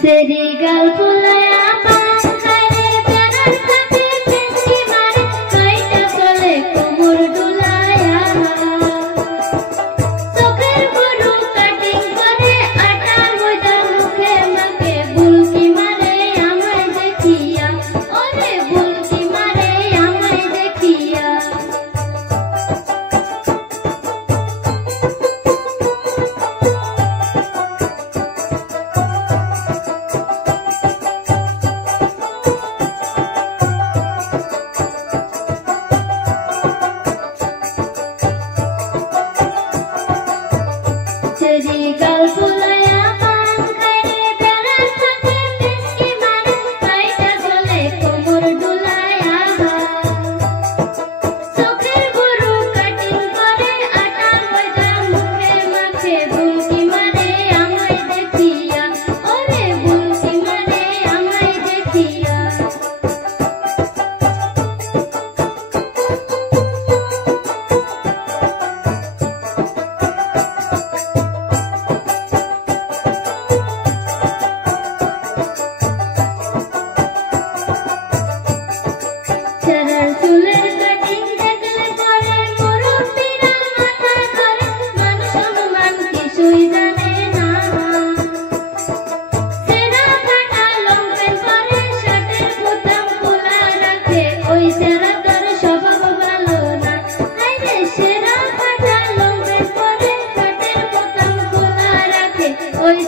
Serigal pulaya pangkare benar kate pesi mare kaita kole kumur dulaya sokher guru cutting kore ata hoida mukhe make bulki mare amay dekhiya ore bulki mare amay dekhiya Serigal pulaya pangkare benar kate pesi mare kaita kole kumur dulaya sokher guru cutting kore ata hoida mukhe make bulki mare amay dekhiya ore bulki mare amay dekhiya Charar chuler cutting dekhle pore murubbiরা মাথা ধরে মান সম্মান কিছুই জানে না সেরা ফাটা লম্পেন পরে শার্টের বোতাম খোলা রাখে ওই সেরা তার স্বভাব ভালো না হায়রে সেরা ফাটা লম্পেন পরে শার্টের বোতাম খোলা রাখে ওই